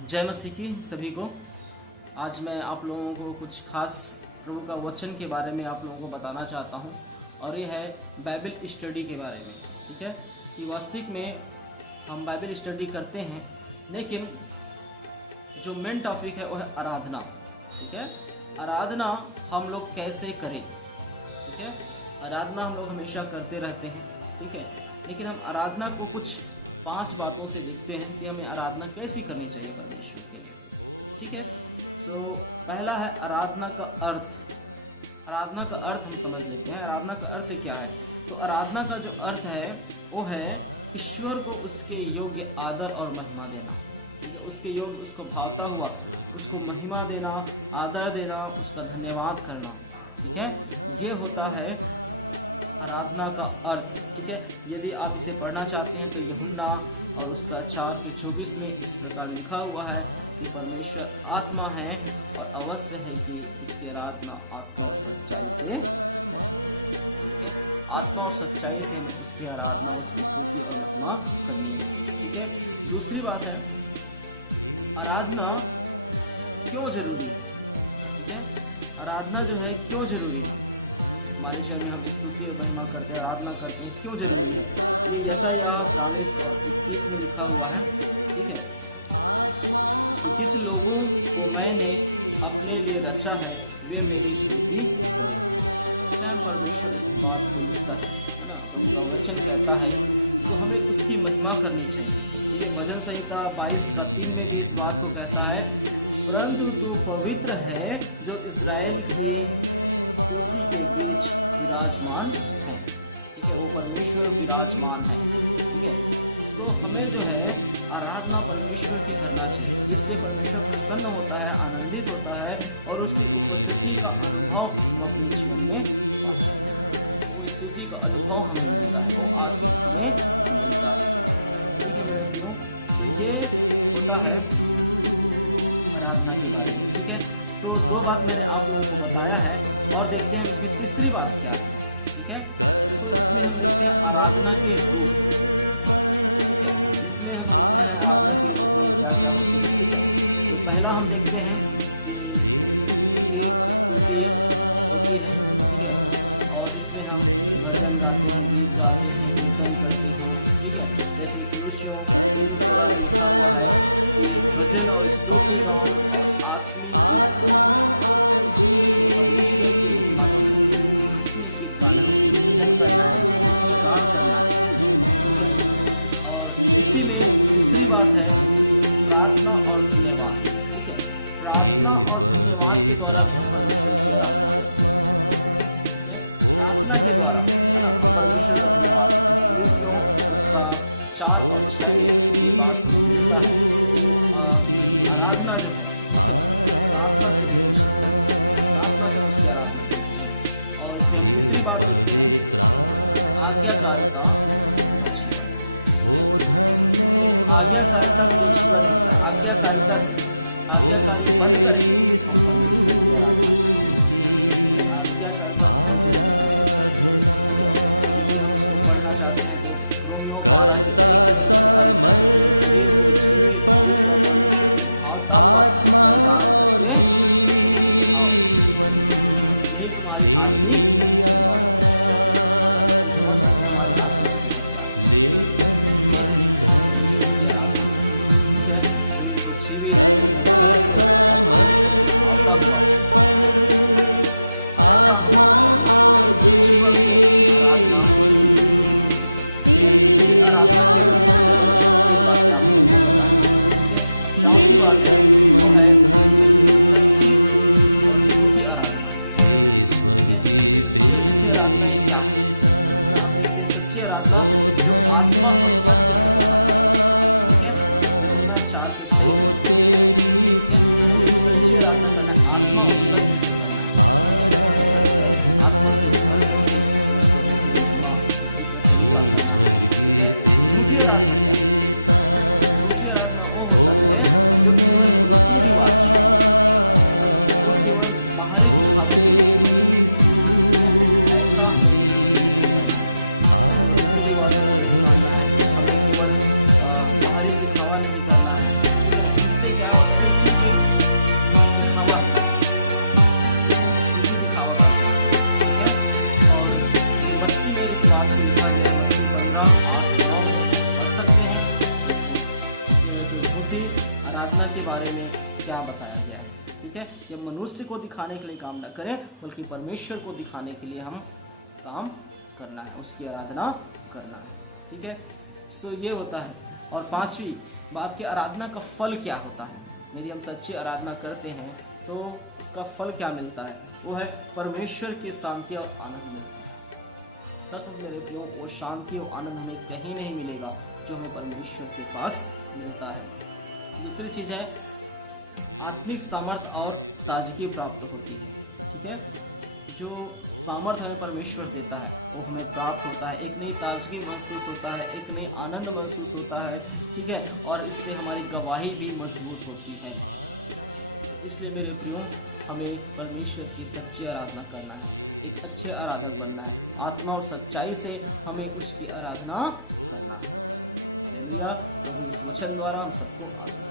जय मसीह की सभी को। आज मैं आप लोगों को कुछ खास प्रभु का वचन के बारे में आप लोगों को बताना चाहता हूं, और ये है बाइबल स्टडी के बारे में। ठीक है कि वास्तविक में हम बाइबल स्टडी करते हैं, लेकिन जो मेन टॉपिक है वो है आराधना। ठीक है, आराधना हम लोग कैसे करें। ठीक है, आराधना हम लोग हमेशा करते रहते हैं। ठीक है, लेकिन हम आराधना को कुछ 5 बातों से देखते हैं कि हमें आराधना कैसी करनी चाहिए परमेश्वर के लिए। ठीक है, सो पहला है आराधना का अर्थ। आराधना का अर्थ हम समझ लेते हैं। आराधना का अर्थ क्या है? तो आराधना का जो अर्थ है वो है ईश्वर को उसके योग्य आदर और महिमा देना। ठीक है, उसके योग्य, उसको भावता हुआ उसको महिमा देना, आदर देना, उसका धन्यवाद करना। ठीक है, ये होता है आराधना का अर्थ। ठीक है, यदि आप इसे पढ़ना चाहते हैं तो यूहन्ना और उसका 4:24 में इस प्रकार लिखा हुआ है कि परमेश्वर आत्मा है और अवश्य है कि इसकी आराधना आत्मा और सच्चाई से है। ठीक है, आत्मा और सच्चाई से हमें उसकी आराधना, उसकी स्तुति और महिमा करनी है। ठीक है, दूसरी बात है आराधना क्यों जरूरी है। ठीक है, आराधना जो है क्यों जरूरी है। हमारे शहर में हम स्तुति और महिमा करते हैं, आराधना करते हैं, क्यों जरूरी है? ये यशायाह 43 और 21 में लिखा हुआ है। ठीक है, कि जिस लोगों को मैंने अपने लिए रचा है वे मेरी स्तुति करें। स्वयं परमेश्वर इस बात को लिखता है ना, प्रभु का वचन कहता है, तो हमें उसकी महिमा करनी चाहिए। ये भजन संहिता 22:3 में भी इस बात को कहता है, परंतु तू पवित्र है जो इज़राइल की स्तुति के बीच विराजमान है। ठीक है, वो परमेश्वर विराजमान है। ठीक है, तो हमें जो है आराधना परमेश्वर की करना चाहिए, जिससे परमेश्वर प्रसन्न होता है, आनंदित होता है और उसकी उपस्थिति का अनुभव हम अपने जीवन में पाते हैं। वो स्तुति का अनुभव हमें मिलता है, वो आशीष हमें मिलता है। ठीक है मेरे प्रियो, तो ये होता है आराधना के बारे में। ठीक है, तो 2 बात मैंने आप लोगों को बताया है, और देखते हैं इसमें तीसरी बात क्या है। ठीक है, तो इसमें हम देखते हैं आराधना के रूप। ठीक है, इसमें हम देखते हैं आराधना के रूप में क्या क्या होती है। ठीक है, तो पहला हम देखते हैं कि स्तुति होती है। ठीक है, और इसमें हम भजन गाते हैं, गीत गाते हैं, कीर्तन करते हैं। ठीक है, जैसे कुलुस्सियों 3:16 में लिखा हुआ है कि भजन और स्तुति गान और आत्मिक गीत गाना, परमेश्वर की महिमा करनी है, आत्मिक गीत गाना, उसकी भजन करना है, स्तुति गान करना है। ठीक है, और इसी में दूसरी बात है प्रार्थना और धन्यवाद। ठीक है, प्रार्थना और धन्यवाद के द्वारा भी हम परमेश्वर की आराधना करते हैं। प्रार्थना के द्वारा, है ना, हम परमेश्वर का धन्यवाद करते हैं। क्यों? उसका 4 और 6 में ये बात हमें मिलता है कि आराधना जो है, ठीक है, प्रार्थना से भी कुछ प्रार्थना से उसकी आराधना करते हैं। और इसमें हम तीसरी बात देखते हैं आज्ञाकारिता का जीवन। तो आज्ञाकारिता का जो जीवन होता है, आज्ञाकारी बंद करके हम परमेश्वर की आराधना करते हैं। आज्ञाकारिता बहुत जरूरी है। यदि हम इसको पढ़ना चाहते हैं तो रोमियो 12:1 में इस प्रकार लिखा है कि अपने शरीर को जीवित रूप और परमेश्वर के भावता हुआ बलिदान करके आओ, यही तुम्हारी आत्मिक सेवा है। हम समझ सकते हैं हमारी आत्मिक सेवा ये है परमेश्वर की आराधना। ठीक है, शरीर को जीवित और परमेश्वर के भावता हुआ, ऐसा हम परमेश्वर के जीवन से आराधना करते हैं। फिर आराधना के रूप में मैंने 3 बातें आप लोगों को बताया। चौथी बात है वो है सच्ची और झूठी आराधना। ठीक है, सच्ची और झूठी आराधना क्या है? आप देखते हैं सच्ची आराधना जो आत्मा और सत्य से होता है। ठीक है, यूहन्ना 4:26। ठीक है, हमें सच्ची आराधना करना है, आत्मा और सत्य से करना है। सत्य आत्मा से भर करके झूठी आराधना क्या है? झूठी आराधना वो होता है जो केवल रीति रिवाज, जो केवल बाहरी दिखावे के लिए, ऐसा रीति रिवाजों को नहीं मानना है, हमें केवल बाहरी दिखावा नहीं करना है। इससे क्या आराधना के बारे में क्या बताया गया है। ठीक है, ये मनुष्य को दिखाने के लिए काम न करें, बल्कि परमेश्वर को दिखाने के लिए हम काम करना है, उसकी आराधना करना है। ठीक है, तो ये होता है। और पांचवी बात की आराधना का फल क्या होता है। यदि हम सच्ची आराधना करते हैं तो उसका फल क्या मिलता है, वो है परमेश्वर की शांति और आनंद मिलता है। सच में मेरे प्रियो, वो शांति और आनंद हमें कहीं नहीं मिलेगा जो हमें परमेश्वर के पास मिलता है। दूसरी चीज़ है आत्मिक सामर्थ्य और ताजगी प्राप्त होती है। ठीक है, जो सामर्थ्य हमें परमेश्वर देता है वो हमें प्राप्त होता है, एक नई ताजगी महसूस होता है, एक नई आनंद महसूस होता है। ठीक है, और इससे हमारी गवाही भी मजबूत होती है। इसलिए मेरे प्रियो, हमें परमेश्वर की सच्ची आराधना करना है, एक अच्छे आराधक बनना है, आत्मा और सच्चाई से हमें उसकी आराधना करना है। हालेलुया। प्रभु इस वचन द्वारा हम सबको आशीष